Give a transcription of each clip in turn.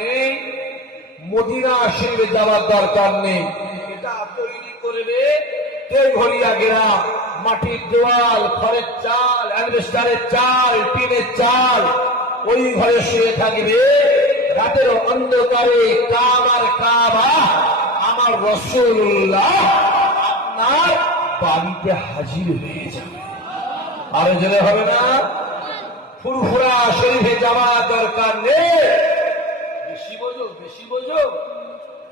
নেই, মদিনা শরীফে যাওয়ার দরকার নেই। এটা তৈরি করবে তেঘরিয়া গ্রাম, মাটির দেওয়াল, খড়ের চাল, অ্যালবেস্টারের চাল, টিনের চাল, ওই ঘরে শুয়ে থাকবে। রাতের অন্ধকারে কাবার কাবা আমার রাসূলুল্লাহ আপনার বাড়িতে হাজির হয়ে যাবে। আরো জেনে হবে না? ফুরফুরা শরীফে যাওয়ার দরকার নেই। বেশি বোঝো, বেশি বোঝো।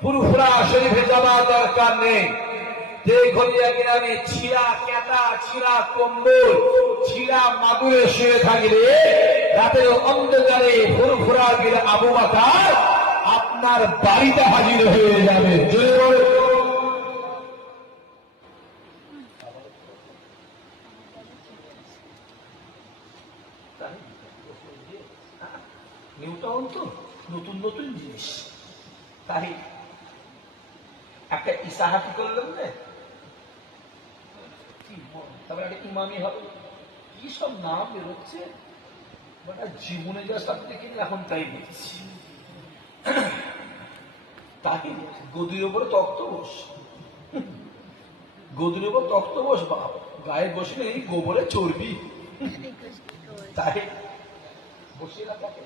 ফুরফুরা শরীফে যাওয়ার দরকার নেই। তেঘরিয়া গ্রামে ছিঁড়া কেতা, ছিঁড়া কম্বল, ছিঁড়া মাদুরে শুয়ে থাকলে রাতের অন্ধকারে ফুরফুরা গিয়ে আবু বকর আপনার বাড়িতে হাজির হয়ে যাবে। নিউটাউন তো নতুন নতুন জিনিস, তাই একটা ইসাহাতি করলাম না, তারপরে একটা ইমামি হবে, কি সব নাম বেরোচ্ছে, জীবনে যা সব দেখিনি এখন তাই দেখছি। তাই গদির উপরে তক্ত বস, গদির উপর তক্ত বস, বাপ গায়ে বসলে এই গোবরে চর্বি, তাই বসিয়ে না থাকে।